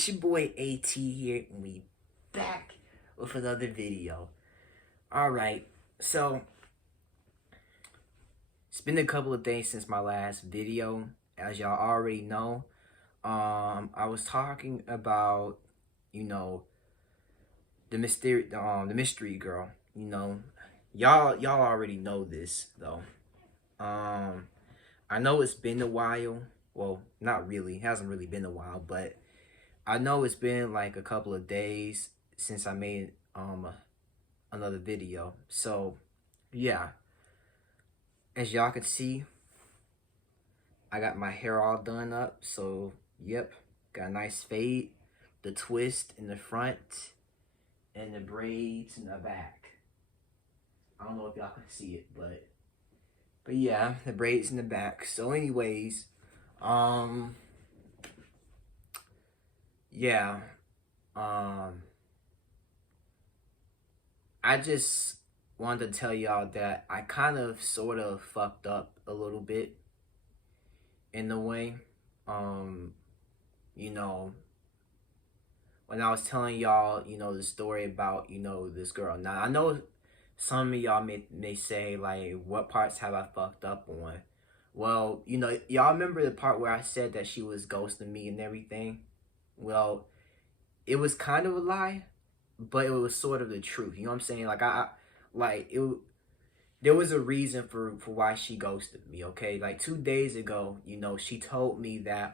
It's your boy AT here, and we back with another video. Alright, so it's been a couple of days since my last video. As y'all already know, I was talking about, the mystery girl. Y'all already know this though. I know it's been a while. Well, not really. It hasn't really been a while, but I know it's been like a couple of days since I made another video. So yeah, as y'all can see, I got my hair all done up. So yep, got a nice fade, the twist in the front, and the braids in the back. I don't know if y'all can see it, but yeah, the braids in the back. So anyways, yeah, I just wanted to tell y'all that I kind of sort of fucked up a little bit in a way. Um, you know, when I was telling y'all, the story about, this girl. Now I know some of y'all may say like, what parts have I fucked up on? Well, y'all remember the part where I said that she was ghosting me and everything? Well, it was kind of a lie, but it was sort of the truth. You know what I'm saying? Like there was a reason for why she ghosted me. Okay, like 2 days ago, she told me that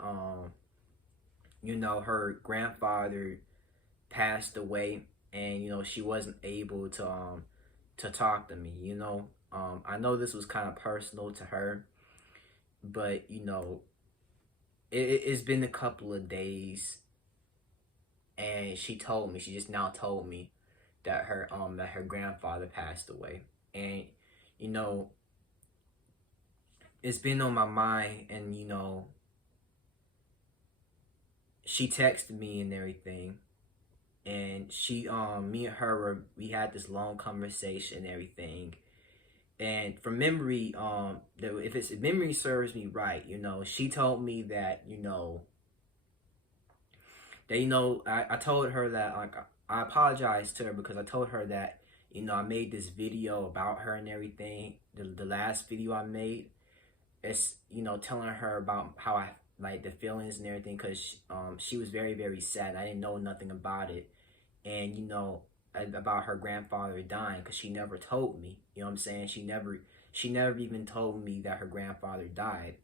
her grandfather passed away, and she wasn't able to talk to me. I know this was kind of personal to her, but it's been a couple of days, and she just now told me that her grandfather passed away. And you know it's been on my mind, and she texted me and everything, and me and her we had this long conversation and everything. And from memory, if memory serves me right, she told me that I told her that, like, I apologized to her because I told her that I made this video about her and everything. The last video I made, it's telling her about how I like the feelings and everything, because she was very, very sad. I didn't know nothing about it, and about her grandfather dying, because she never told me. You know what I'm saying? She never even told me that her grandfather died.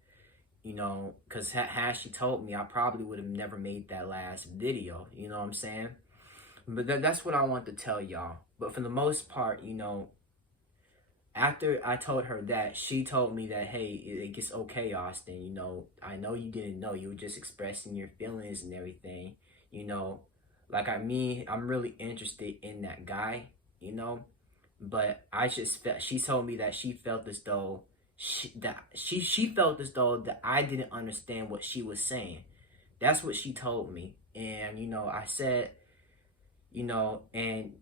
Because had she told me, I probably would have never made that last video. You know what I'm saying? But that's what I want to tell y'all. But for the most part, after I told her that, she told me that, hey, it's okay, Austin. I know you didn't know. You were just expressing your feelings and everything. Like I'm really interested in that guy, But she told me that she felt as though she felt as though that I didn't understand what she was saying. That's what she told me. And I said, and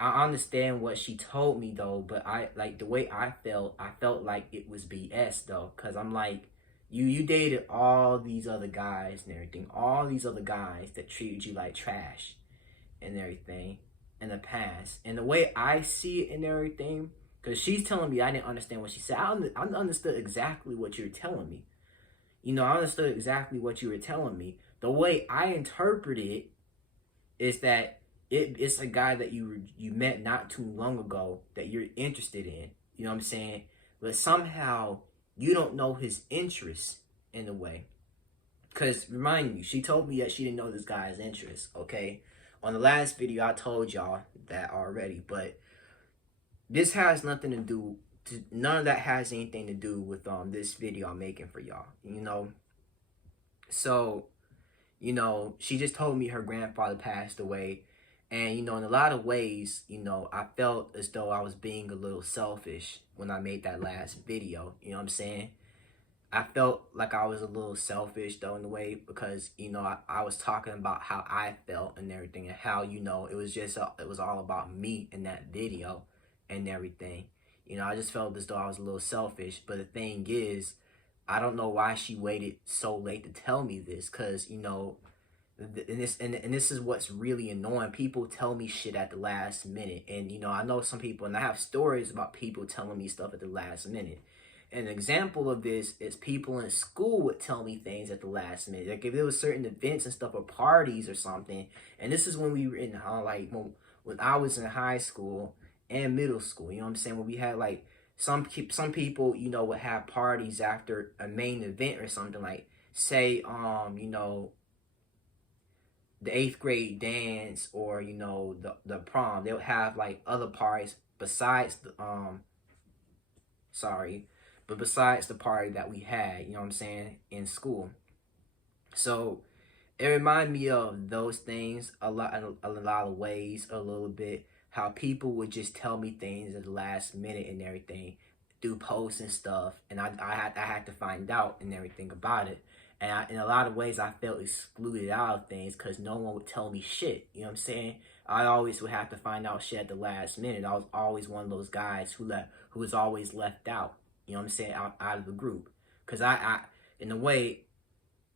I understand what she told me though, but I like the way I felt like it was BS though, because I'm like, you dated all these other guys and everything, all these other guys that treated you like trash and everything in the past. And the way I see it and everything, because she's telling me I didn't understand what she said. I understood exactly what you were telling me. I understood exactly what you were telling me. The way I interpret it is that it's a guy that you met not too long ago that you're interested in. You know what I'm saying? But somehow you don't know his interests in a way. Because remind you, she told me that she didn't know this guy's interests, okay? On the last video, I told y'all that already, but this has nothing to do, none of that has anything to do with this video I'm making for y'all, So, she just told me her grandfather passed away. And, in a lot of ways, I felt as though I was being a little selfish when I made that last video. You know what I'm saying? I felt like I was a little selfish though in a way, because I was talking about how I felt and everything, and how it was all about me in that video and everything. I just felt as though I was a little selfish. But the thing is, I don't know why she waited so late to tell me this, because and this is what's really annoying. People tell me shit at the last minute, and you know, I know some people, and I have stories about people telling me stuff at the last minute. An example of this is people in school would tell me things at the last minute. Like if there was certain events and stuff or parties or something, and this is when we were in like when I was in high school and middle school. You know what I'm saying? When we had like some people, you know, would have parties after a main event or something, like say you know, the eighth grade dance, or you know, the prom. They'll have like other parties besides the sorry, but besides the party that we had, you know what I'm saying, in school. So it reminded me of those things a lot of ways, a little bit. How people would just tell me things at the last minute and everything through posts and stuff, and I had to find out and everything about it. And in a lot of ways, I felt excluded out of things because no one would tell me shit. You know what I'm saying? I always would have to find out shit at the last minute. I was always one of those guys who was always left out. You know what I'm saying? Out of the group, because I in a way,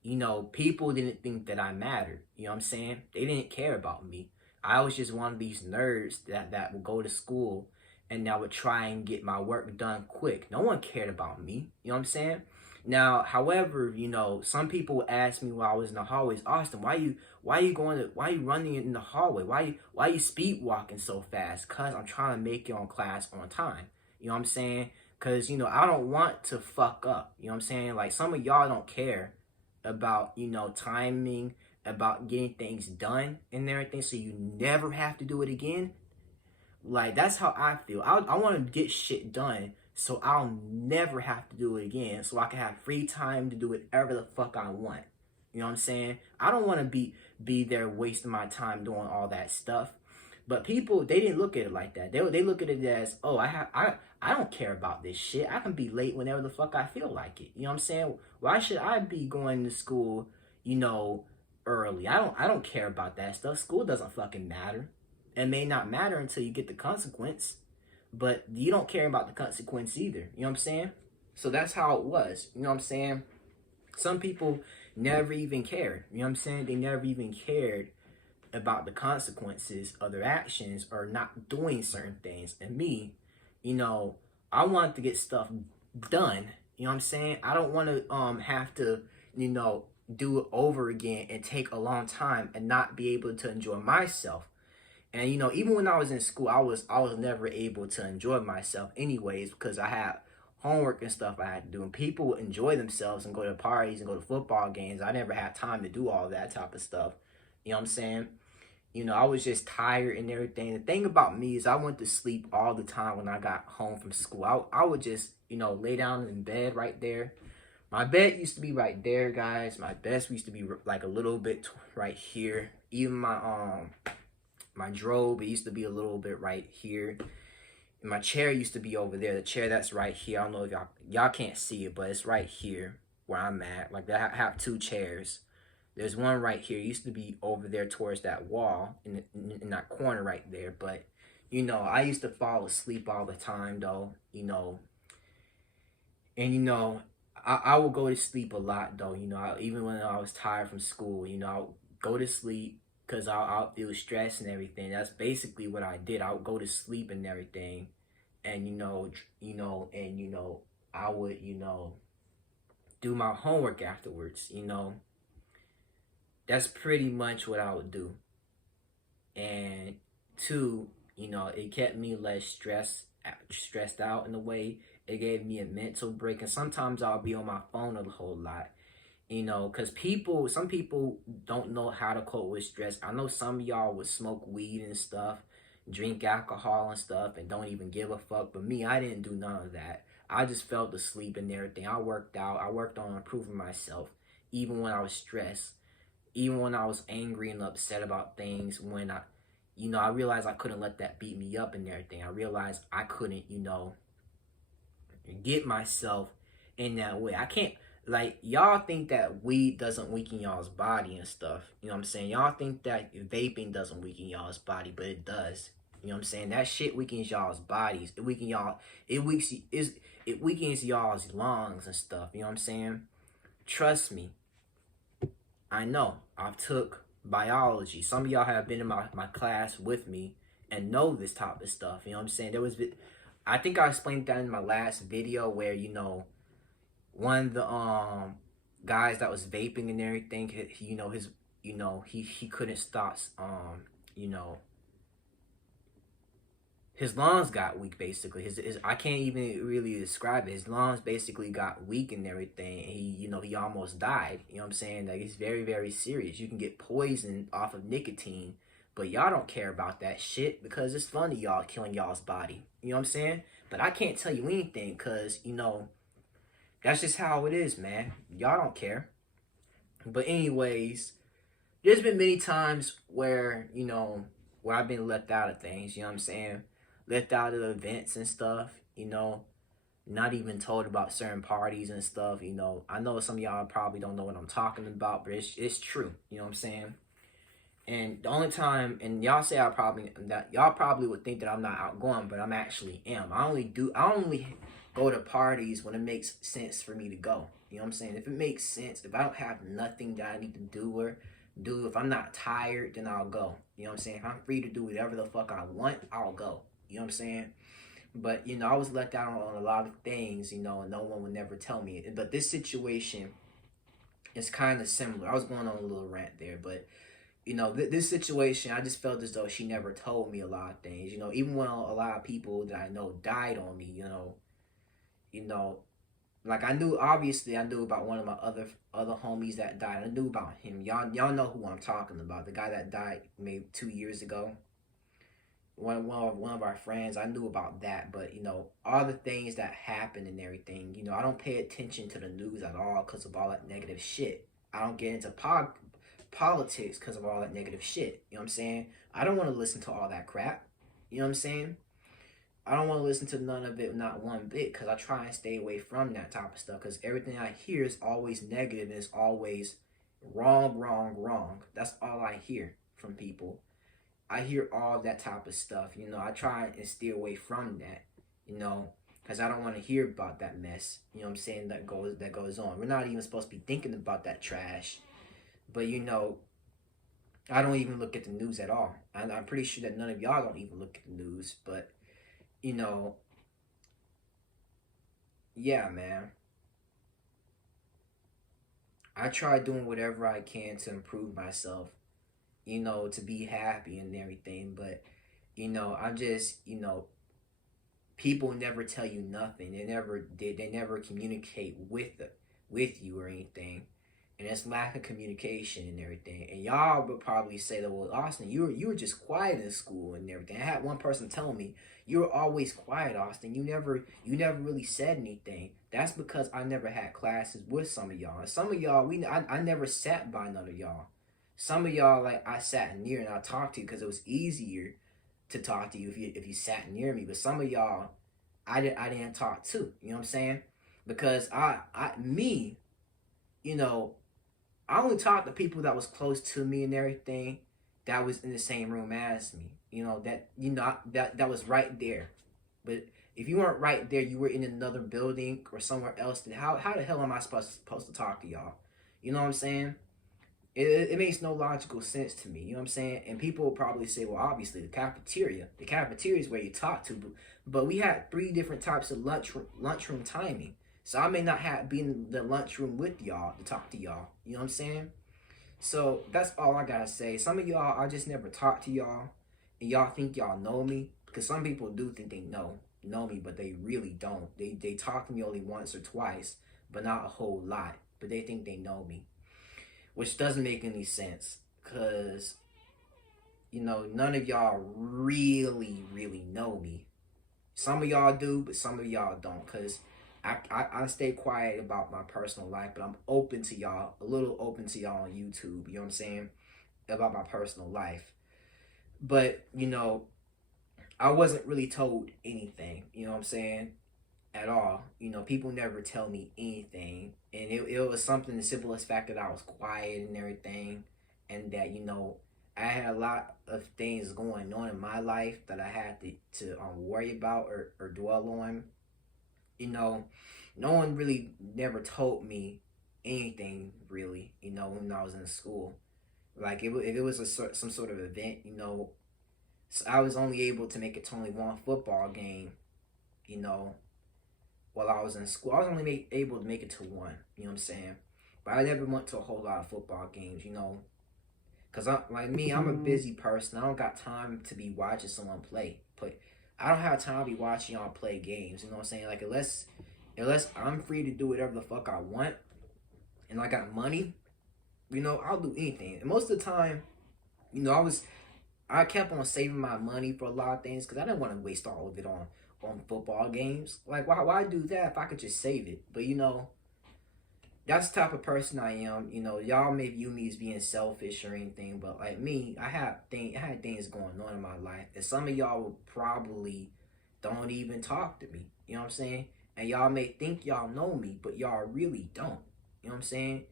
you know, people didn't think that I mattered. You know what I'm saying? They didn't care about me. I was just one of these nerds that would go to school and that would try and get my work done quick. No one cared about me. You know what I'm saying? Now, however, you know, some people would ask me while I was in the hallways, Austin, why you running in the hallway? Why you speed walking so fast? Cause I'm trying to make it on class on time. You know what I'm saying? Cause, you know, I don't want to fuck up. You know what I'm saying? Like some of y'all don't care about, you know, timing, about getting things done and everything, so you never have to do it again. Like that's how I feel. I want to get shit done so I'll never have to do it again, so I can have free time to do whatever the fuck I want. You know what I'm saying? I don't want to be there wasting my time doing all that stuff. But people, they didn't look at it like that. They look at it as, oh, I don't care about this shit. I can be late whenever the fuck I feel like it. You know what I'm saying? Why should I be going to school, you know, early? I don't care about that stuff. School doesn't fucking matter. It may not matter until you get the consequence, but you don't care about the consequence either. You know what I'm saying? So that's how it was. You know what I'm saying? Some people never even cared. You know what I'm saying? They never even cared about the consequences of their actions or not doing certain things. And me, you know, I wanted to get stuff done. You know what I'm saying? I don't want to have to, you know, do it over again and take a long time and not be able to enjoy myself. And you know, even when I was in school, I was never able to enjoy myself anyways, because I had homework and stuff I had to do. And people would enjoy themselves and go to parties and go to football games. I never had time to do all that type of stuff. You know what I'm saying? You know, I was just tired and everything. The thing about me is I went to sleep all the time when I got home from school. I would just, you know, lay down in bed right there. My bed used to be right there, guys. My desk used to be like a little bit right here. Even my drobe, it used to be a little bit right here. And my chair used to be over there. The chair that's right here. I don't know if y'all can't see it, but it's right here where I'm at. Like I have two chairs. There's one right here. It used to be over there towards that wall in that corner right there. But, you know, I used to fall asleep all the time, though, you know. And, you know, I would go to sleep a lot, though, you know. Even when I was tired from school, you know, I would go to sleep because I'll feel stressed and everything. That's basically what I did. I would go to sleep and everything. And, you know, I would, you know, do my homework afterwards, you know. That's pretty much what I would do. And two, you know, it kept me less stressed out in a way. It gave me a mental break. And sometimes I'll be on my phone a whole lot, you know, because some people don't know how to cope with stress. I know some of y'all would smoke weed and stuff, drink alcohol and stuff, and don't even give a fuck. But me, I didn't do none of that. I just fell asleep and everything. I worked out. I worked on improving myself, even when I was stressed. Even when I was angry and upset about things, when I realized I couldn't let that beat me up and everything. I realized I couldn't, you know, get myself in that way. I can't, like, y'all think that weed doesn't weaken y'all's body and stuff. You know what I'm saying? Y'all think that vaping doesn't weaken y'all's body, but it does. You know what I'm saying? That shit weakens y'all's bodies. It weakens y'all's lungs and stuff. You know what I'm saying? Trust me. I know. I've took biology. Some of y'all have been in my class with me and know this type of stuff. You know what I'm saying? I think I explained that in my last video where, you know, one of the guys that was vaping and everything, you know, he couldn't stop you know, his lungs got weak basically. His I can't even really describe it. His lungs basically got weak and everything. And he almost died. You know what I'm saying? Like, it's very, very serious. You can get poisoned off of nicotine, but y'all don't care about that shit because it's fun to y'all killing y'all's body. You know what I'm saying? But I can't tell you anything because, you know, that's just how it is, man. Y'all don't care. But anyways, there's been many times where, you know, where I've been left out of things, you know what I'm saying? Left out of events and stuff, you know, not even told about certain parties and stuff, you know. I know some of y'all probably don't know what I'm talking about, but it's true, you know what I'm saying? And the only time, and y'all say y'all probably would think that I'm not outgoing, but I'm actually am. I only go to parties when it makes sense for me to go. You know what I'm saying? If it makes sense, if I don't have nothing that I need to do, if I'm not tired, then I'll go. You know what I'm saying? If I'm free to do whatever the fuck I want, I'll go. You know what I'm saying? But, you know, I was let down on a lot of things, you know, and no one would never tell me. But this situation is kind of similar. I was going on a little rant there, but, you know, this situation, I just felt as though she never told me a lot of things. You know, even when a lot of people that I know died on me, you know, like I knew about one of my other homies that died. I knew about him. Y'all know who I'm talking about. The guy that died maybe 2 years ago. One of our friends. I knew about that, but you know, all the things that happened and everything. You know, I don't pay attention to the news at all because of all that negative shit. I don't get into politics because of all that negative shit. You know what I'm saying? I don't want to listen to all that crap. You know what I'm saying? I don't want to listen to none of it, not one bit, because I try and stay away from that type of stuff, because everything I hear is always negative and it's always wrong, wrong, wrong. That's all I hear from people. I hear all that type of stuff. You know, I try and steer away from that, you know, because I don't want to hear about that mess, you know what I'm saying, that goes on. We're not even supposed to be thinking about that trash. But, you know, I don't even look at the news at all. I'm pretty sure that none of y'all don't even look at the news, but you know, yeah, man. I try doing whatever I can to improve myself, you know, to be happy and everything. But, you know, I'm just, you know, people never tell you nothing. They never communicate with you or anything. And it's lack of communication and everything. And y'all would probably say that, well, Austin, you were just quiet in school and everything. I had one person tell me, you were always quiet, Austin. You never really said anything. That's because I never had classes with some of y'all. And some of y'all, I never sat by none of y'all. Some of y'all, like, I sat near and I talked to you because it was easier to talk to you if you sat near me. But some of y'all, I didn't talk to. You know what I'm saying? Because me, you know, I only talked to people that was close to me and everything, that was in the same room as me. You know, that was right there. But if you weren't right there, you were in another building or somewhere else, then how the hell am I supposed to talk to y'all? You know what I'm saying? It makes no logical sense to me. You know what I'm saying? And people will probably say, well, obviously the cafeteria. The cafeteria is where you talk to, but we had 3 different types of lunchroom timing. So I may not have been in the lunchroom with y'all to talk to y'all. You know what I'm saying? So that's all I gotta say. Some of y'all, I just never talk to y'all, and y'all think y'all know me, because some people do think they know me, but they really don't. They talk to me only once or twice, but not a whole lot. But they think they know me, which doesn't make any sense, because you know, none of y'all really know me. Some of y'all do, but some of y'all don't, because I stay quiet about my personal life, but I'm open to y'all, a little open to y'all on YouTube, you know what I'm saying, about my personal life. But, you know, I wasn't really told anything, you know what I'm saying, at all. You know, people never tell me anything. And it was something as simple as the fact that I was quiet and everything, and that, you know, I had a lot of things going on in my life that I had to worry about or dwell on. You know, no one really never told me anything really, you know, when I was in school. Like if it was some sort of event, so I was only able to make it to only one football game, you know, while I was in school. I was only able to make it to one, you know what I'm saying? But I never went to a whole lot of football games, because I'm like me, I'm a busy person. I don't got time to be watching someone play. I don't have time to be watching y'all play games, you know what I'm saying? Like unless I'm free to do whatever the fuck I want and I got money, I'll do anything. And most of the time, I kept on saving my money for a lot of things because I didn't want to waste all of it on football games. Like why do that if I could just save it? But that's the type of person I am. Y'all may view me as being selfish or anything, but like me, I had things going on in my life, and some of y'all will probably don't even talk to me. You know what I'm saying? And y'all may think y'all know me, but y'all really don't. You know what I'm saying?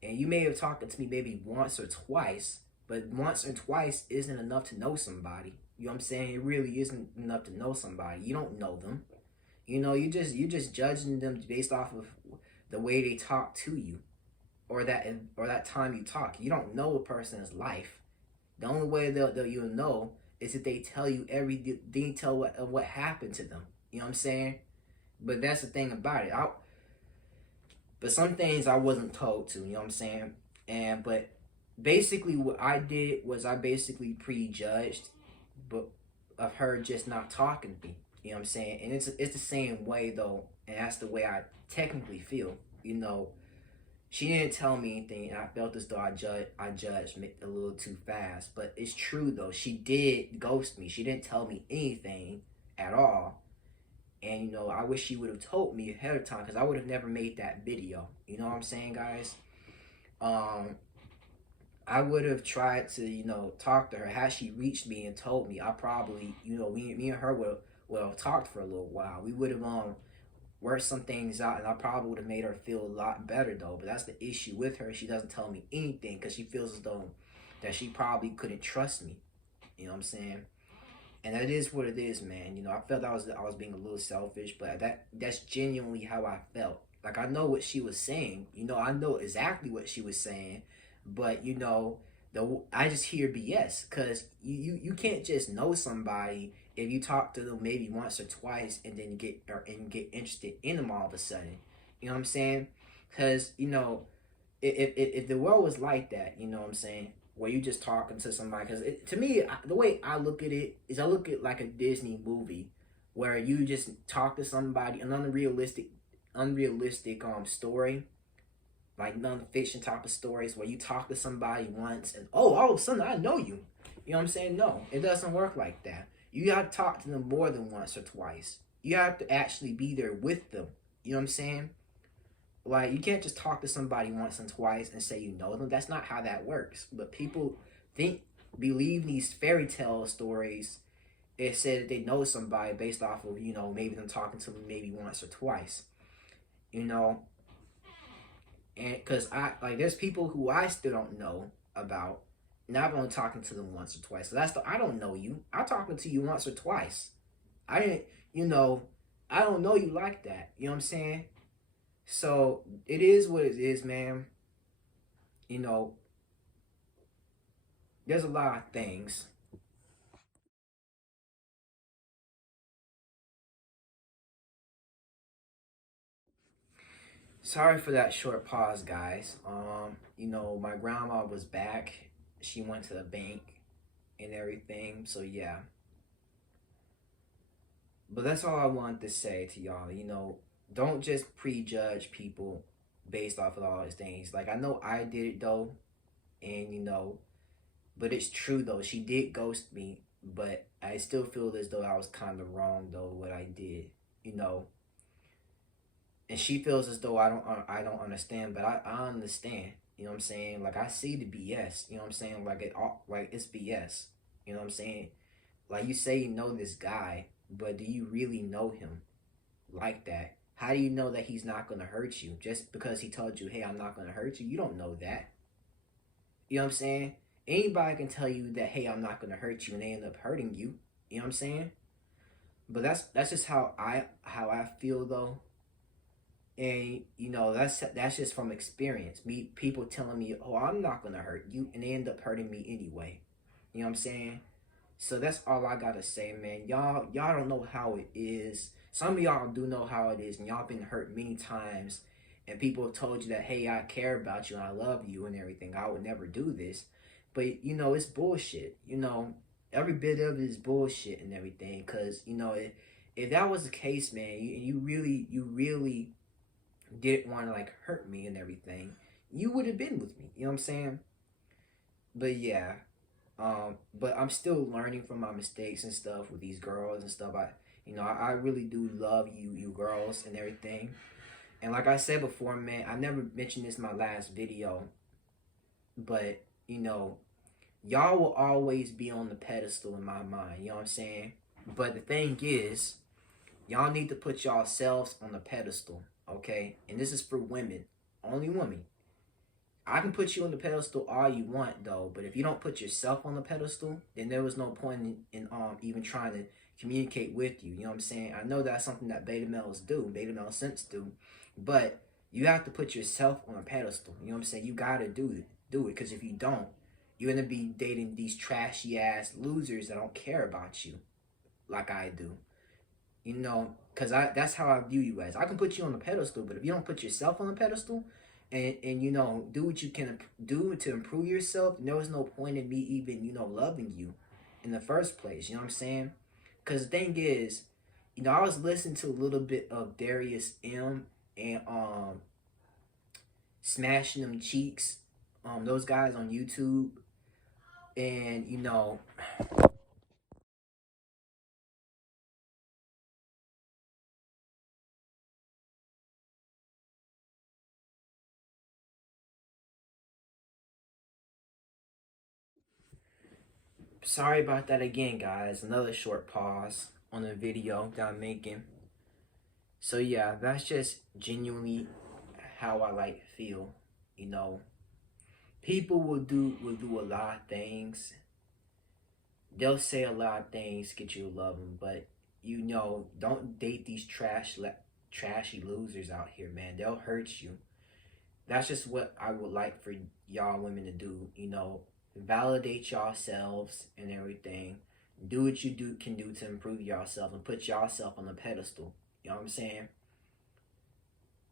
And you may have talked to me maybe once or twice, but once or twice isn't enough to know somebody. You know what I'm saying? It really isn't enough to know somebody. You don't know them. You're just judging them based off of the way they talk to you, or that time you talk. You don't know a person's life. The only way that you'll know is if they tell you every detail of what happened to them. You know what I'm saying? But that's the thing about it. But some things I wasn't told to. You know what I'm saying? But basically what I did was I basically prejudged, but of her just not talking to me. You know what I'm saying? And it's the same way though, and that's the way I technically feel. She didn't tell me anything, and I felt as though I judged a little too fast. But it's true though. She did ghost me. She didn't tell me anything at all. And I wish she would have told me ahead of time because I would have never made that video. You know what I'm saying, guys? I would have tried to, talk to her. Had she reached me and told me, I probably, me and her would have talked for a little while. We would have worked some things out, and I probably would have made her feel a lot better though. But that's the issue with her. She doesn't tell me anything because she feels as though that she probably couldn't trust me. You know what I'm saying? And that is what it is, man. I felt I was being a little selfish, but that's genuinely how I felt. Like I know what she was saying. I know exactly what she was saying, but I just hear BS because you can't just know somebody if you talk to them maybe once or twice and then get interested in them all of a sudden. You know what I'm saying? Because if the world was like that, you know what I'm saying, where you just talking to somebody, because to me, the way I look at it is I look at like a Disney movie where you just talk to somebody, an unrealistic story, like non-fiction type of stories where you talk to somebody once and all of a sudden I know you. You know what I'm saying? No, it doesn't work like that. You have to talk to them more than once or twice. You have to actually be there with them. You know what I'm saying? Like, you can't just talk to somebody once and twice and say you know them. That's not how that works. But people believe these fairy tale stories. It said that they know somebody based off of, maybe them talking to them maybe once or twice. And because there's people who I still don't know about, and I've only talking to them once or twice. So I don't know you. I'm talking to you once or twice. I didn't, I don't know you like that. You know what I'm saying? So it is what it is, man. There's a lot of things. Sorry for that short pause, guys. My grandma was back. She went to the bank and everything. So yeah. But that's all I wanted to say to y'all. Don't just prejudge people based off of all these things. Like I know I did it though, and but it's true though. She did ghost me, but I still feel as though I was kind of wrong though what I did. You know, and she feels as though I don't understand, but I understand. You know what I'm saying? Like I see the BS. You know what I'm saying? Like it's BS. You know what I'm saying? Like you say you know this guy, but do you really know him like that? How do you know that he's not gonna hurt you just because he told you, "Hey, I'm not gonna hurt you"? You don't know that. You know what I'm saying? Anybody can tell you that, "Hey, I'm not gonna hurt you," and they end up hurting you. You know what I'm saying? But that's just how I feel though. And that's just from experience. Me People telling me, "Oh, I'm not gonna hurt you," and they end up hurting me anyway. You know what I'm saying? So that's all I gotta say, man. Y'all don't know how it is. Some of y'all do know how it is, and y'all been hurt many times. And people have told you that, hey, I care about you and I love you and everything. I would never do this. But it's bullshit. Every bit of it is bullshit and everything. Cause if that was the case, man, you really didn't want to like hurt me and everything, you would have been with me. You know what I'm saying? But yeah, but I'm still learning from my mistakes and stuff with these girls and stuff. I really do love you girls and everything. And like I said before, man, I never mentioned this in my last video, but y'all will always be on the pedestal in my mind. You know what I'm saying? But the thing is, y'all need to put yourselves on the pedestal, okay? And this is for women, only women. I can put you on the pedestal all you want, though, but if you don't put yourself on the pedestal, then there was no point in even trying to communicate with you. You know what I'm saying? I know that's something that beta males do, beta male simps do, but you have to put yourself on a pedestal. You know what I'm saying? You gotta do it, because if you don't, you're gonna be dating these trashy ass losers that don't care about you like I do. Because that's how I view you as. I can put you on the pedestal, but if you don't put yourself on the pedestal, and do what you can do to improve yourself, there was no point in me even loving you in the first place. You know what I'm saying? Because the thing is, I was listening to a little bit of Darius M and Smashing Them Cheeks, those guys on YouTube, and sorry about that again, guys. Another short pause on the video that I'm making. So yeah, that's just genuinely how I like feel. You know, People will do a lot of things. They'll say a lot of things to get you to love them, but don't date these trashy losers out here, man. They'll hurt you. That's just what I would like for y'all women to do. Validate yourselves and everything. Do what you can do to improve yourself and put yourself on the pedestal. You know what I'm saying?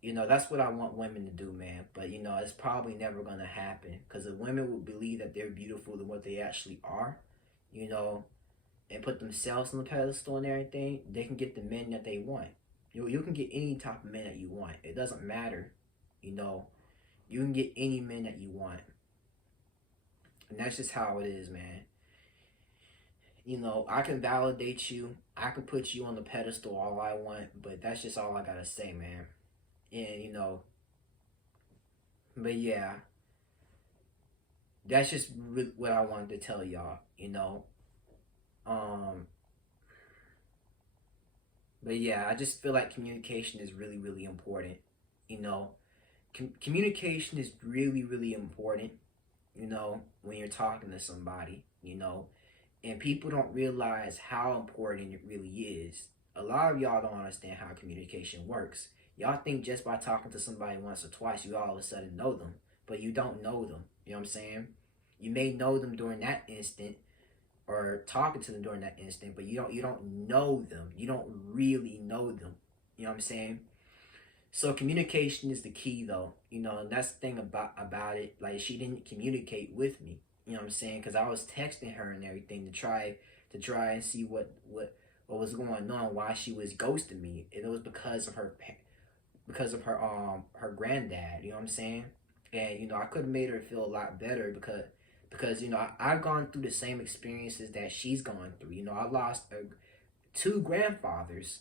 That's what I want women to do, man. But it's probably never gonna happen because if women would believe that they're beautiful than what they actually are, you know, and put themselves on the pedestal and everything, they can get the men that they want. You can get any type of men that you want. It doesn't matter, you know. You can get any men that you want, and that's just how it is, man. I can validate you. I can put you on the pedestal all I want, but that's just all I gotta say, man. And but yeah, that's just what I wanted to tell y'all. Um, but yeah, I just feel like communication is really, really important. You know, communication is really, really important. When you're talking to somebody. And people don't realize how important it really is. A lot of y'all don't understand how communication works. Y'all think just by talking to somebody once or twice, you all of a sudden know them, but you don't know them. You know what I'm saying? You may know them during that instant, or talking to them during that instant, but you don't know them. You don't really know them. You know what I'm saying? So communication is the key, though. And that's the thing about it. Like, she didn't communicate with me. You know what I'm saying? Because I was texting her and everything to try and see what was going on, why she was ghosting me. And it was because of her granddad. You know what I'm saying? And I could have made her feel a lot better because I've gone through the same experiences that she's gone through. I lost two grandfathers.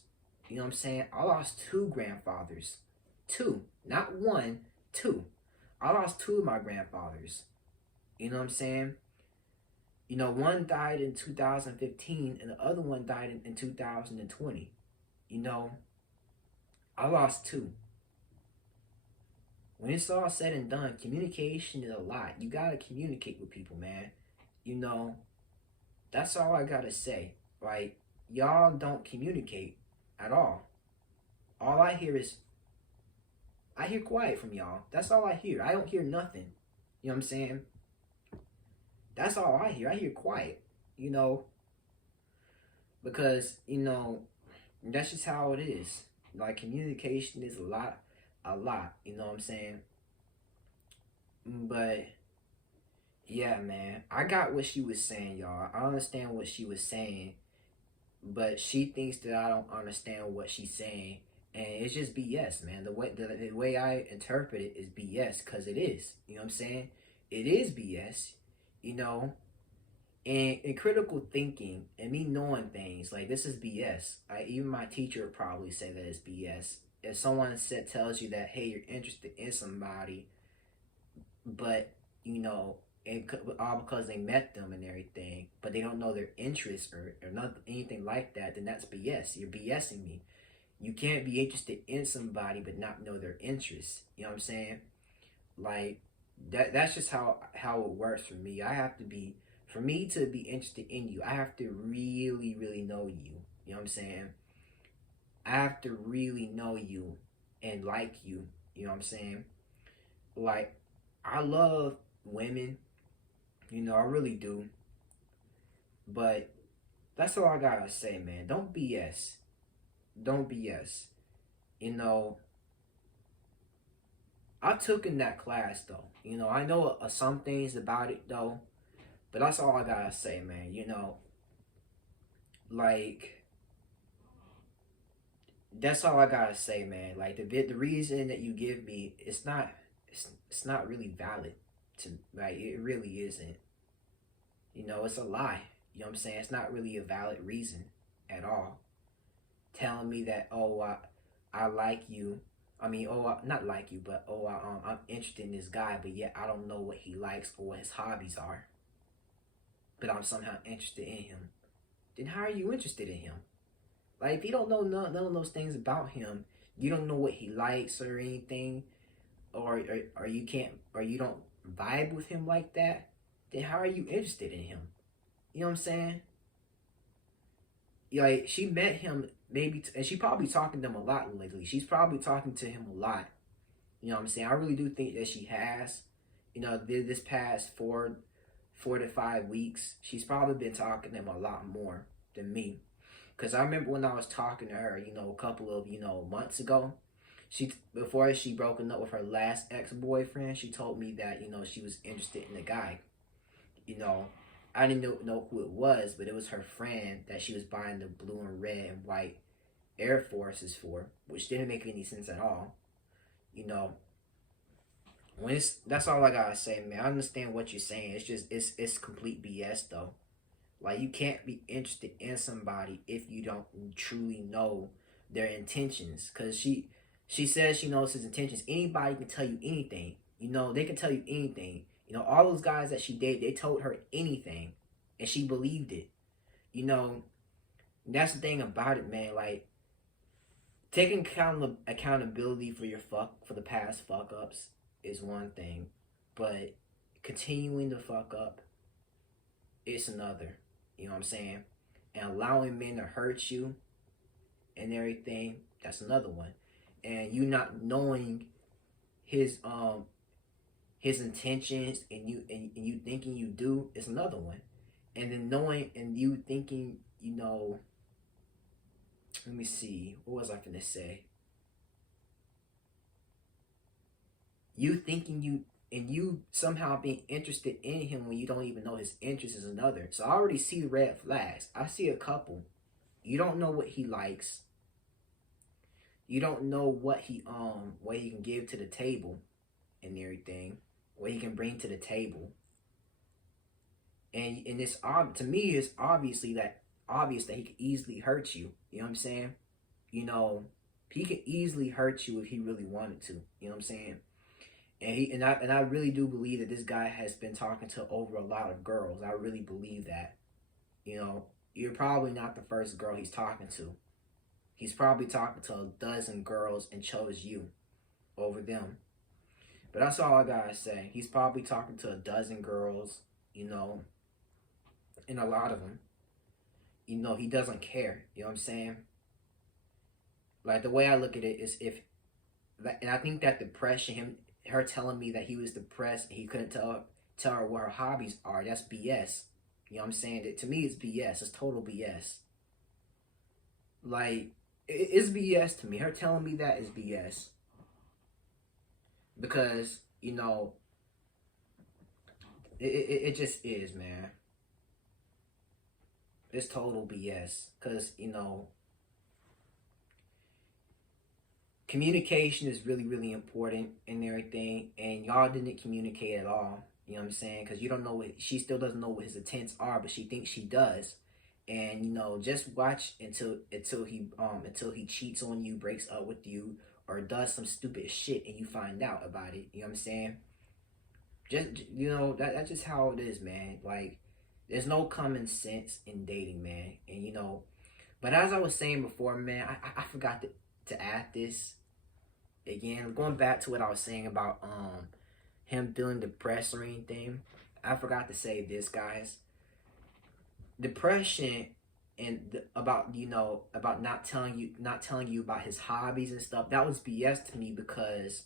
You know what I'm saying? I lost two grandfathers. Two. Not one, two. I lost two of my grandfathers. You know what I'm saying? One died in 2015 and the other one died in 2020. I lost two. When it's all said and done, communication is a lot. You gotta communicate with people, man. That's all I gotta say. Like, y'all don't communicate at all. All I hear is I hear quiet from y'all. That's all I hear. I don't hear nothing. You know what I'm saying? That's all I hear. I hear quiet. You know, because that's just how it is. Like communication is a lot. You know what I'm saying? But yeah, man, I got what she was saying, y'all. I understand what she was saying, but she thinks that I don't understand what she's saying, and it's just BS, man. The way I interpret it is BS, because it is. You know what I'm saying? It is BS. You know, and critical thinking and me knowing things like this is BS. Even my teacher would probably say that it's BS. If someone tells you that, hey, you're interested in somebody, but you know, and all because they met them and everything, but they don't know their interests or not anything like that, then that's BS. You're BSing me. You can't be interested in somebody but not know their interests. You know what I'm saying? Like that's just how it works for me. I have to be For me to be interested in you, I have to really, really know you. You know what I'm saying? I have to really know you and like you. You know what I'm saying? Like, I love women, I really do. But that's all I gotta say, man. Don't BS. Don't BS. You know, I took in that class though. I know some things about it though, but that's all I gotta say, man. Like that's all I gotta say, man. Like the reason that you give me, it's not really valid to like it really isn't. It's a lie. You know what I'm saying? It's not really a valid reason at all. Telling me that I like you. I mean, not like you, but I'm interested in this guy, but yet I don't know what he likes or what his hobbies are. But I'm somehow interested in him. Then how are you interested in him? Like if you don't know none of those things about him, you don't know what he likes or anything, or you can't or you don't vibe with him like that, then how are you interested in him? You know what I'm saying? Like she met him and she probably talking to him a lot lately. She's probably talking to him a lot. You know what I'm saying? I really do think that she has. This past 4 to 5 weeks, she's probably been talking to him a lot more than me. Cause I remember when I was talking to her, a couple of months ago, before she broken up with her last ex-boyfriend, she told me that she was interested in a guy. You know, I didn't know who it was, but it was her friend that she was buying the blue and red and white Air Forces for, which didn't make any sense at all. You know, that's all I gotta say, man. I understand what you're saying. It's just it's complete BS though. Like you can't be interested in somebody if you don't truly know their intentions. Cause she says she knows his intentions. Anybody can tell you anything. They can tell you anything. All those guys that she dated, they told her anything, and she believed it. You know, that's the thing about it, man. Like taking accountability for for the past fuck ups is one thing, but continuing to fuck up is another. You know what I'm saying? And allowing men to hurt you and everything, that's another one. And you not knowing his his intentions and you thinking you do is another one. And then knowing and you thinking, let me see, what was I gonna say? You thinking you somehow being interested in him when you don't even know his interest is another. So I already see the red flags. I see a couple. You don't know what he likes. You don't know what he can give to the table and everything. What he can bring to the table. And it's to me it's obvious that he could easily hurt you. You know what I'm saying? He could easily hurt you if he really wanted to. You know what I'm saying? And I really do believe that this guy has been talking to over a lot of girls. I really believe that. You're probably not the first girl he's talking to. He's probably talking to a dozen girls and chose you over them. But that's all I gotta say. He's probably talking to a dozen girls, and a lot of them, he doesn't care. You know what I'm saying? Like the way I look at it is if And I think that depression, her telling me that he was depressed, he couldn't tell her what her hobbies are. That's BS. You know what I'm saying? That to me, it's BS. It's total BS. Like, it's BS to me. Her telling me that is BS. Because, you know, it just is, man. It's total BS. Because, you know, communication is really, really important and everything. And y'all didn't communicate at all. You know what I'm saying? Because you don't know what, she still doesn't know what his intents are, but she thinks she does. And you know, just watch until he cheats on you, breaks up with you, or does some stupid shit, and you find out about it. You know what I'm saying? Just, you know, that's just how it is, man. Like, there's no common sense in dating, man. And you know, but as I was saying before, man, I forgot to add this again. Going back to what I was saying about him feeling depressed or anything, I forgot to say this, guys. Depression and about, you know, about not telling you about his hobbies and stuff, that was BS to me, because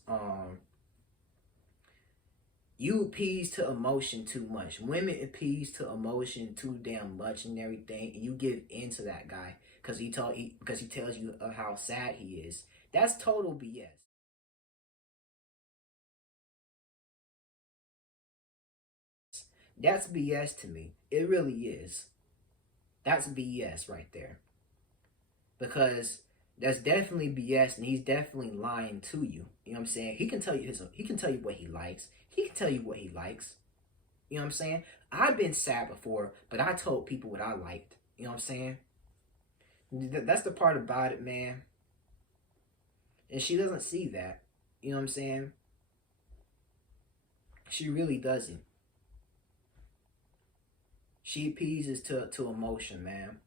you appease to emotion too much. Women appease to emotion too damn much and everything, and you give into that guy because he tells you of how sad he is. That's total BS. That's BS to me. It really is. That's BS right there. Because that's definitely BS, and he's definitely lying to you. You know what I'm saying? He can tell you what he likes. He can tell you what he likes. You know what I'm saying? I've been sad before, but I told people what I liked. You know what I'm saying? That's the part about it, man. And she doesn't see that. You know what I'm saying? She really doesn't. She appeases to emotion, man.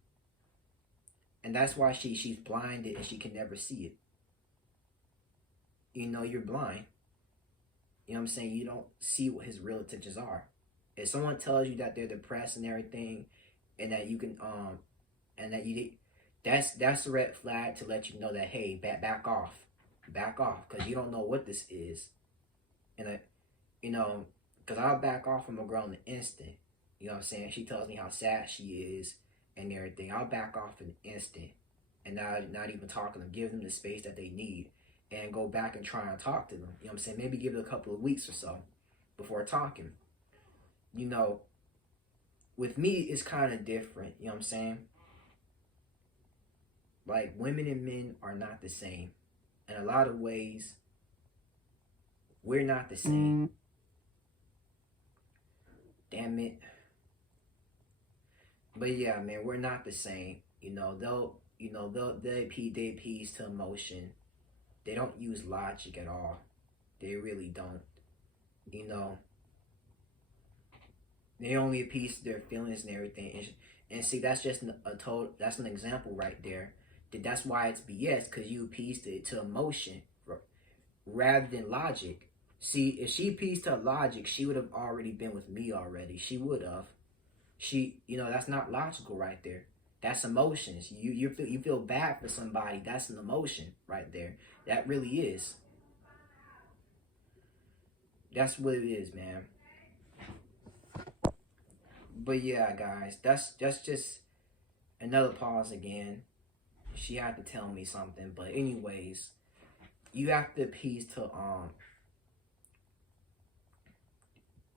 And that's why she's blinded and she can never see it. You know, you're blind. You know what I'm saying? You don't see what his real intentions are. If someone tells you that they're depressed and everything, and that you can and that you that's a red flag to let you know that, hey, back off, because you don't know what this is. And you know, because I'll back off from a girl in an instant. You know what I'm saying? She tells me how sad she is and everything. I'll back off in an instant, and not even talk to them, give them the space that they need, and go back and try and talk to them. You know what I'm saying? Maybe give it a couple of weeks or so before talking. You know, with me, it's kind of different. You know what I'm saying? Like, women and men are not the same. In a lot of ways, we're not the same. Damn it. But yeah, man, we're not the same. You know, they appease to emotion. They don't use logic at all. They really don't. You know, they only appease to their feelings and everything. And see, that's just that's an example right there. That's why it's BS, because you appease to emotion rather than logic. See, if she appeased to logic, she would have already been with me already. She would have. You know, that's not logical right there. That's emotions. You feel bad for somebody. That's an emotion right there. That really is. That's what it is, man. But yeah, guys, that's just another pause again. She had to tell me something, but anyways, you have to appease to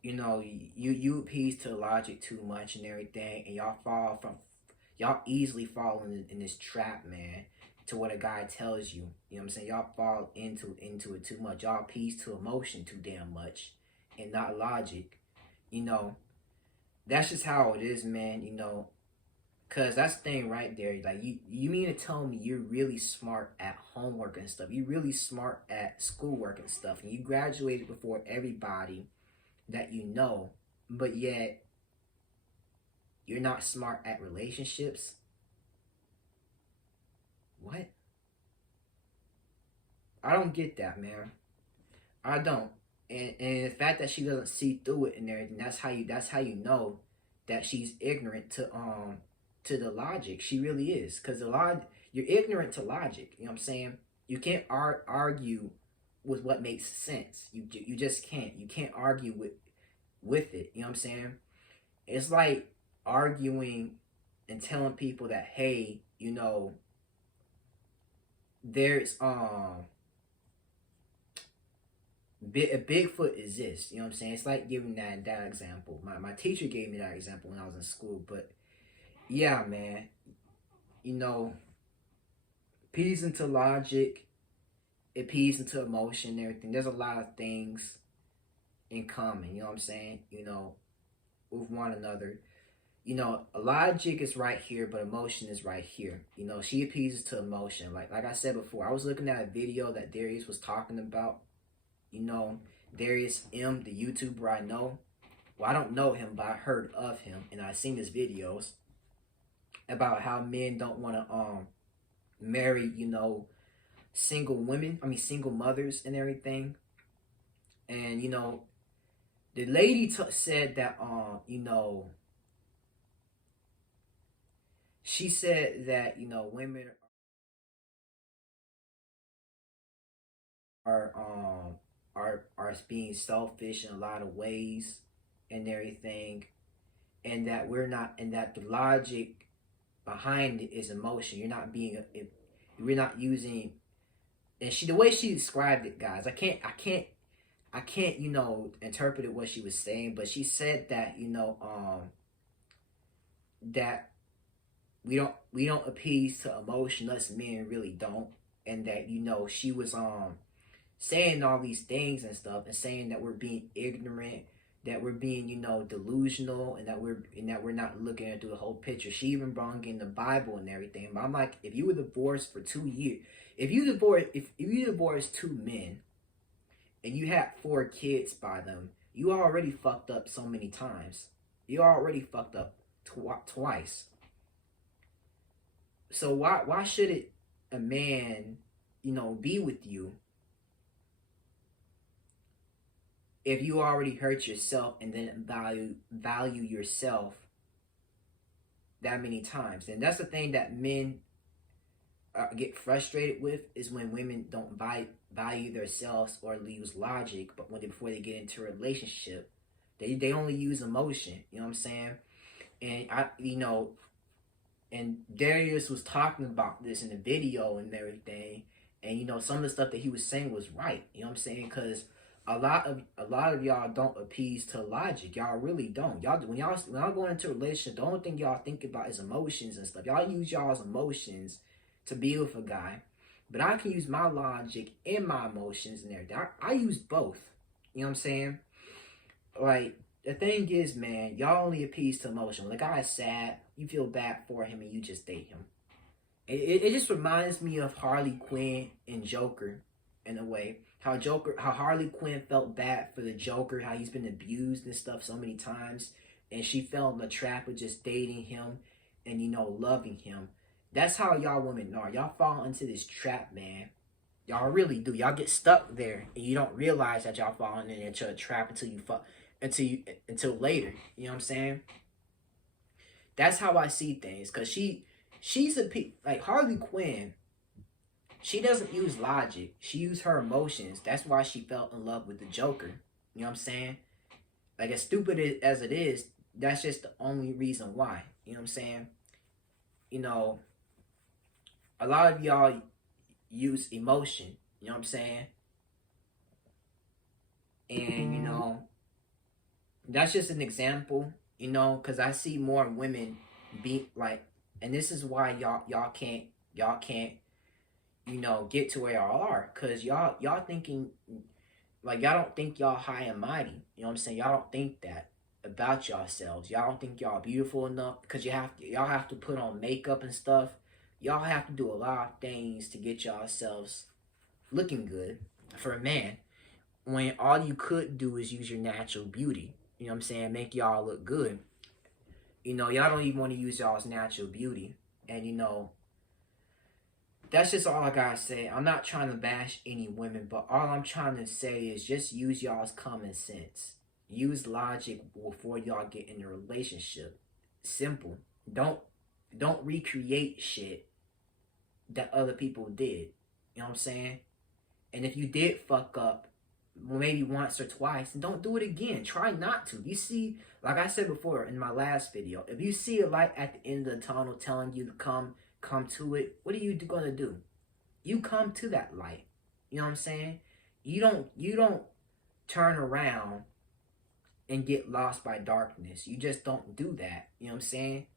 you know, you appease to logic too much and everything, and y'all easily fall in this trap, man, to what a guy tells you. You know what I'm saying? Y'all fall into it too much. Y'all appease to emotion too damn much, and not logic. You know, that's just how it is, man. You know, cause that's the thing right there. Like, you mean to tell me you're really smart at homework and stuff? You're really smart at schoolwork and stuff, and you graduated before everybody that you know, but yet you're not smart at relationships? What? I don't get that, man. I don't. And the fact that she doesn't see through it and everything, that's how you know that she's ignorant to the logic. She really is, because you're ignorant to logic. You know what I'm saying? You can't argue with what makes sense. You just can't. You can't argue with it. You know what I'm saying? It's like arguing and telling people that, hey, you know, there's a Bigfoot exists. You know what I'm saying? It's like giving that example. My teacher gave me that example when I was in school. But yeah, man, you know, peas into logic, it peas into emotion and everything. There's a lot of things in common. You know what I'm saying? You know, with one another. You know, logic is right here, but emotion is right here. You know, she appeases to emotion. Like I said before, I was looking at a video that Darius was talking about. You know, Darius M, the YouTuber I know. Well, I don't know him, but I heard of him and I've seen his videos about how men don't want to marry, you know, single women. I mean, single mothers and everything. And you know, the lady said that you know, she said that, you know, women are are being selfish in a lot of ways and everything, and that we're not, and that the logic behind it is emotion. You're not being we're not using, and she, the way she described it, guys, I can't, you know, interpret what she was saying, but she said that, you know, that we don't appease to emotion, us men really don't. And that, you know, she was saying all these things and stuff, and saying that we're being ignorant, that we're being, you know, delusional, and that we're not looking into the whole picture. She even brought in the Bible and everything. But I'm like, if you were divorced for 2 years, if you divorced two men and you had 4 kids by them, you already fucked up so many times. You already fucked up twice. So why should it a man, you know, be with you if you already hurt yourself and then value yourself that many times? And that's the thing that men get frustrated with, is when women don't value themselves or use logic, but before they get into a relationship, they only use emotion. You know what I'm saying? And you know, and Darius was talking about this in the video and everything, and you know, some of the stuff that he was saying was right. You know what I'm saying? Because a lot of y'all don't appease to logic. Y'all really don't. Y'all when y'all going into a relationship, the only thing y'all think about is emotions and stuff. Y'all use y'all's emotions to be with a guy, but I can use my logic and my emotions and everything. I use both. You know what I'm saying? Like, the thing is, man, y'all only appease to emotion. When the guy's sad, you feel bad for him and you just date him. It just reminds me of Harley Quinn and Joker in a way. How Harley Quinn felt bad for the Joker, how he's been abused and stuff so many times, and she fell in the trap of just dating him and, you know, loving him. That's how y'all women are. Y'all fall into this trap, man. Y'all really do. Y'all get stuck there and you don't realize that y'all falling into a trap until later. You know what I'm saying? That's how I see things. Cause she's like Harley Quinn. She doesn't use logic. She used her emotions. That's why she fell in love with the Joker. You know what I'm saying? Like, as stupid as it is, that's just the only reason why. You know what I'm saying? You know, a lot of y'all use emotion. You know what I'm saying? And, you know, that's just an example, you know, because I see more women be like, and this is why y'all can't, you know, get to where y'all are, because y'all thinking, like, y'all don't think y'all high and mighty. You know what I'm saying? Y'all don't think that about yourselves. Y'all don't think y'all beautiful enough, because y'all have to put on makeup and stuff. Y'all have to do a lot of things to get yourselves looking good for a man, when all you could do is use your natural beauty. You know what I'm saying? Make y'all look good. You know, y'all don't even want to use y'all's natural beauty. And, you know, that's just all I gotta say. I'm not trying to bash any women, but all I'm trying to say is just use y'all's common sense. Use logic before y'all get in a relationship. Simple. Don't recreate shit that other people did. You know what I'm saying? And if you did fuck up maybe once or twice, don't do it again. Try not to. You see, like I said before in my last video, if you see a light at the end of the tunnel telling you to come to it, what are you gonna do? You come to that light. You know what I'm saying? You don't turn around and get lost by darkness. You just don't do that. You know what I'm saying?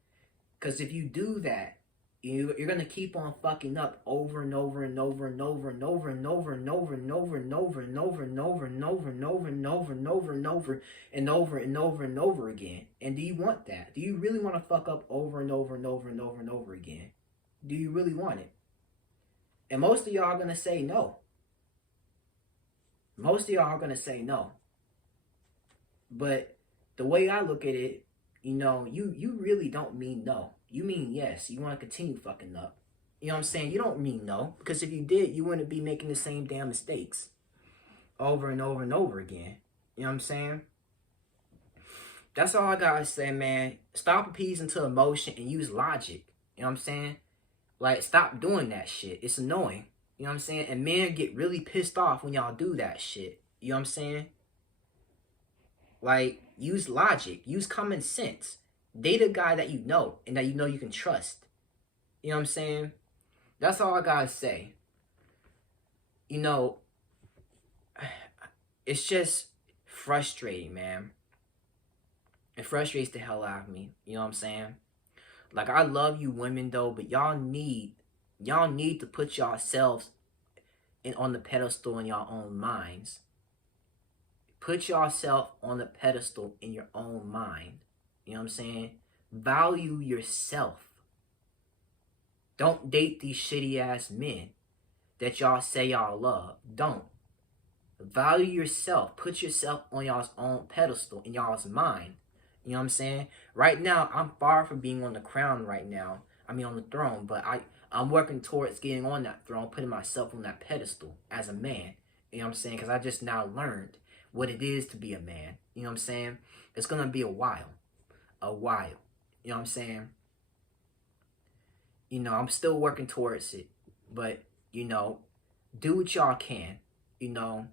Because if you do that, you're gonna keep on fucking up over and over and over and over and over and over and over and over and over and over and over and over and over and over and over and over and over and over and over again. And do you want that? Do you really want to fuck up over and over and over and over and over again? Do you really want it? And most of y'all are gonna say no. Most of y'all are gonna say no. But the way I look at it, you really don't mean no. You mean yes. You want to continue fucking up. You know what I'm saying? You don't mean no. Because if you did, you wouldn't be making the same damn mistakes over and over and over again. You know what I'm saying? That's all I gotta say, man. Stop appeasing to emotion and use logic. You know what I'm saying? Like, stop doing that shit. It's annoying. You know what I'm saying? And men get really pissed off when y'all do that shit. You know what I'm saying? Like, use logic. Use common sense. Date a guy that you know and that you know you can trust. You know what I'm saying? That's all I gotta say. It's just frustrating, man. It frustrates the hell out of me. You know what I'm saying? Like, I love you women, though, but y'all need to put yourselves on the pedestal in your own minds. Put yourself on the pedestal in your own mind. You know what I'm saying? Value yourself. Don't date these shitty ass men that y'all say y'all love. Don't. Value yourself. Put yourself on y'all's own pedestal in y'all's mind. You know what I'm saying? Right now, I'm far from being on the crown right now. I mean, on the throne. But I'm working towards getting on that throne, putting myself on that pedestal as a man. You know what I'm saying? Because I just now learned what it is to be a man. You know what I'm saying? It's going to be a while. A while. You know what I'm saying? I'm still working towards it. But, do what y'all can, to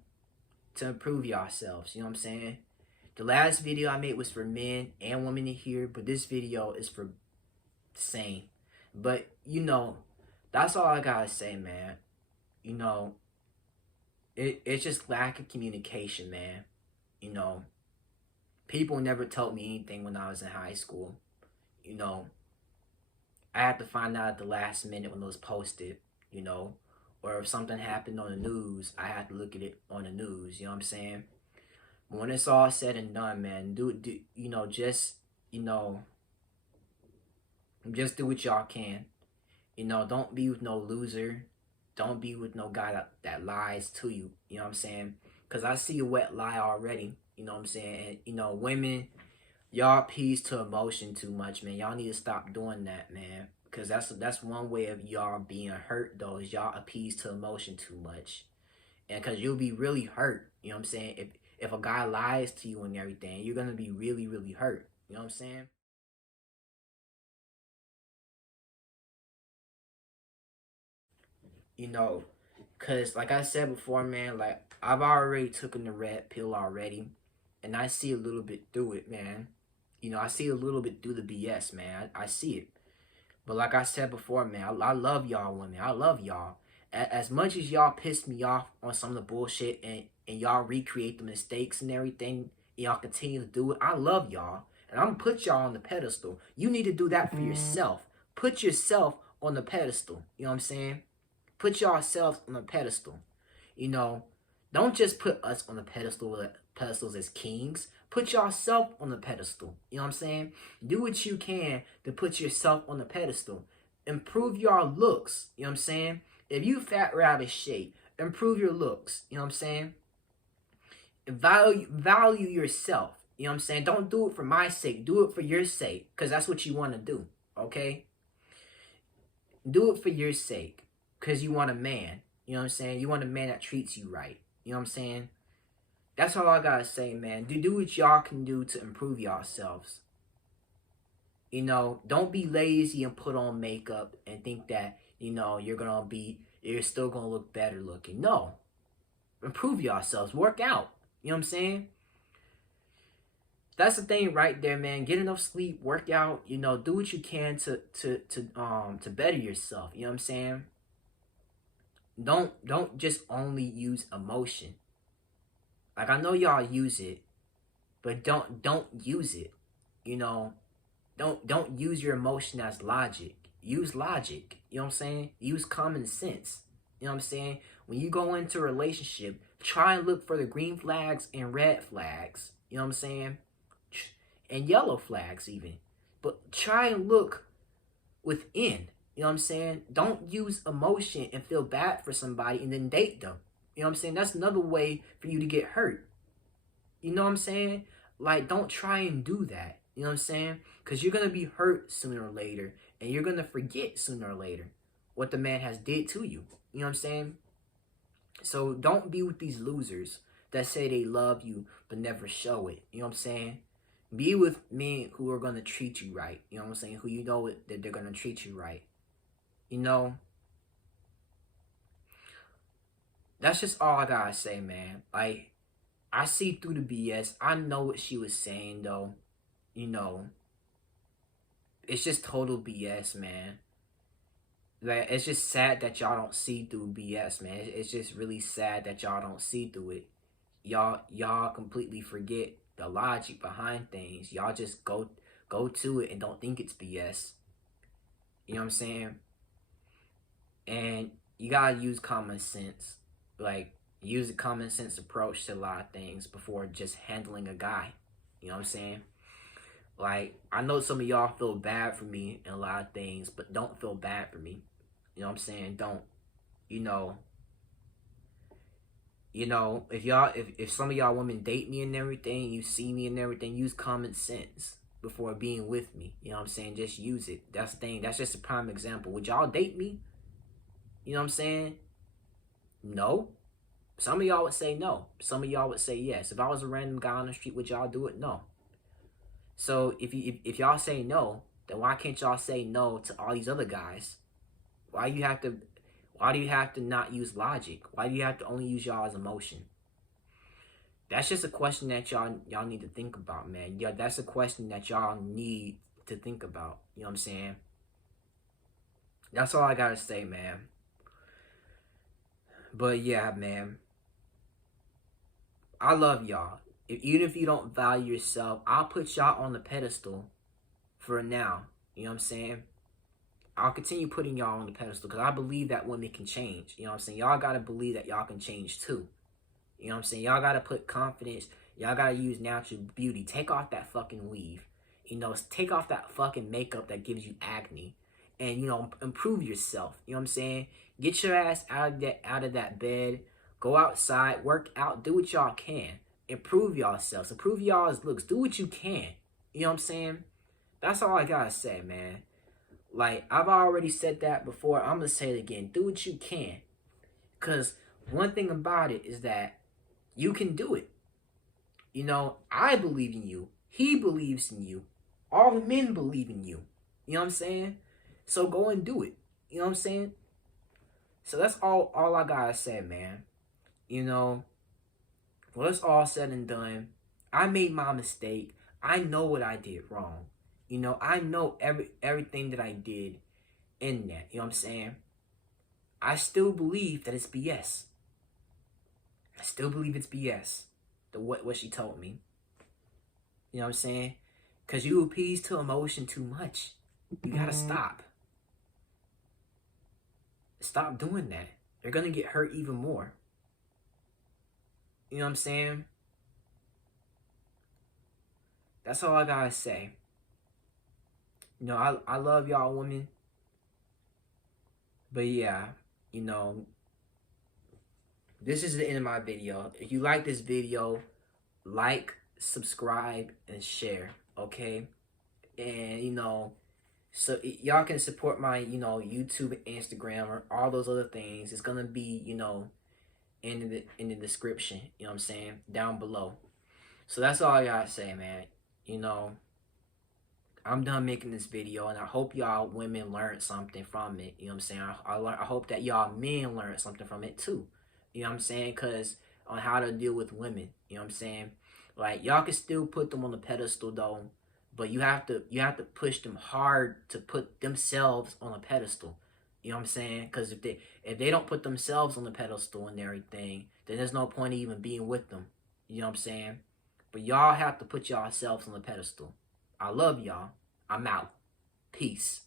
improve yourselves. You know what I'm saying? The last video I made was for men and women to hear, but this video is for the same. But, that's all I gotta say, man. It's just lack of communication, man. People never told me anything when I was in high school. I had to find out at the last minute when it was posted, or if something happened on the news, I had to look at it on the news, you know what I'm saying? But when it's all said and done, man, just do what y'all can. Don't be with no loser. Don't be with no guy that lies to you, you know what I'm saying? Because I see a wet lie already, you know what I'm saying? And, women, y'all appease to emotion too much, man. Y'all need to stop doing that, man. Because that's one way of y'all being hurt, though, is y'all appease to emotion too much. And because you'll be really hurt, you know what I'm saying? If a guy lies to you and everything, you're going to be really, really hurt. You know what I'm saying? Because like I said before, man, like, I've already taken the red pill already. And I see a little bit through it, man. I see a little bit through the BS, man. I see it. But like I said before, man, I love y'all women. I love y'all. As much as y'all piss me off on some of the bullshit and y'all recreate the mistakes and everything, y'all continue to do it, I love y'all. And I'm going to put y'all on the pedestal. You need to do that for yourself. Put yourself on the pedestal. You know what I'm saying? Put yourselves on the pedestal. Don't just put us on the pedestals as kings. Put yourself on the pedestal. You know what I'm saying? Do what you can to put yourself on the pedestal. Improve your looks. You know what I'm saying? If you fat or out of shape, improve your looks. You know what I'm saying? Value yourself. You know what I'm saying? Don't do it for my sake. Do it for your sake. Because that's what you want to do. Okay? Do it for your sake. Because you want a man. You know what I'm saying? You want a man that treats you right. You know what I'm saying? That's all I gotta say, man. Do what y'all can do to improve yourselves. Don't be lazy and put on makeup and think that, you're still gonna look better looking. No. Improve yourselves. Work out. You know what I'm saying? That's the thing right there, man. Get enough sleep, work out, you know, do what you can to better yourself. You know what I'm saying? Don't just only use emotion. Like, I know y'all use it, but don't use it. You know, don't use your emotion as logic. Use logic. You know what I'm saying? Use common sense. You know what I'm saying? When you go into a relationship, try and look for the green flags and red flags. You know what I'm saying? And yellow flags even. But try and look within. You know what I'm saying? Don't use emotion and feel bad for somebody and then date them. You know what I'm saying? That's another way for you to get hurt. You know what I'm saying? Like, don't try and do that. You know what I'm saying? Because you're going to be hurt sooner or later. And you're going to forget sooner or later what the man has did to you. You know what I'm saying? So don't be with these losers that say they love you but never show it. You know what I'm saying? Be with men who are going to treat you right. You know what I'm saying? Who you know that they're going to treat you right. You know? That's just all I got to say, man. Like, I see through the BS. I know what she was saying, though. You know, it's just total BS, man. Like, it's just sad that y'all don't see through BS, man. It's just really sad that y'all don't see through it. Y'all completely forget the logic behind things. Y'all just go to it and don't think it's BS. You know what I'm saying? And you gotta use common sense. Like, use a common sense approach to a lot of things before just handling a guy. You know what I'm saying? Like, I know some of y'all feel bad for me in a lot of things, but don't feel bad for me. You know what I'm saying? Don't. You know, if some of y'all women date me and everything, you see me and everything, use common sense before being with me. You know what I'm saying? Just use it. That's the thing. That's just a prime example. Would y'all date me? You know what I'm saying? No. Some of y'all would say no. Some of y'all would say yes. If I was a random guy on the street, would y'all do it? No. So if y'all say no, then why can't y'all say no to all these other guys? Why do you have to not use logic? Why do you have to only use y'all's emotion? That's just a question that y'all need to think about, man. Yeah, that's a question that y'all need to think about. You know what I'm saying? That's all I gotta say, man. But yeah, man. I love y'all. Even if you don't value yourself, I'll put y'all on the pedestal for now. You know what I'm saying? I'll continue putting y'all on the pedestal because I believe that women can change. You know what I'm saying? Y'all got to believe that y'all can change too. You know what I'm saying? Y'all got to put confidence. Y'all got to use natural beauty. Take off that fucking weave. You know, take off that fucking makeup that gives you acne. And, you know, improve yourself. You know what I'm saying? Get your ass out of that bed. Go outside. Work out. Do what y'all can. Improve yourselves. Improve y'all's looks. Do what you can. You know what I'm saying? That's all I got to say, man. Like, I've already said that before. I'm going to say it again. Do what you can. Because one thing about it is that you can do it. You know, I believe in you. He believes in you. All the men believe in you. You know what I'm saying? So go and do it. You know what I'm saying? So that's all I got to say, man. You know, when it's all said and done, I made my mistake. I know what I did wrong. You know, I know everything that I did in that. You know what I'm saying? I still believe that it's BS. I still believe it's BS. What she told me. You know what I'm saying? Because you appease to emotion too much. You gotta stop. Stop doing that. You're gonna get hurt even more. You know what I'm saying? That's all I gotta say. You know, I love y'all women. But yeah, you know, this is the end of my video. If you like this video, like, subscribe, and share, okay? And, you know, so y'all can support my, you know, YouTube and Instagram or all those other things. It's going to be, you know, in the description, you know what I'm saying, down below. So that's all I got to say, man. You know, I'm done making this video, and I hope y'all women learned something from it. You know what I'm saying? I hope that y'all men learned something from it too. You know what I'm saying? Because on how to deal with women. You know what I'm saying? Like y'all can still put them on the pedestal though, but you have to push them hard to put themselves on a pedestal. You know what I'm saying? Because if they don't put themselves on the pedestal and everything, then there's no point in even being with them. You know what I'm saying? But y'all have to put yourselves on the pedestal. I love y'all. I'm out. Peace.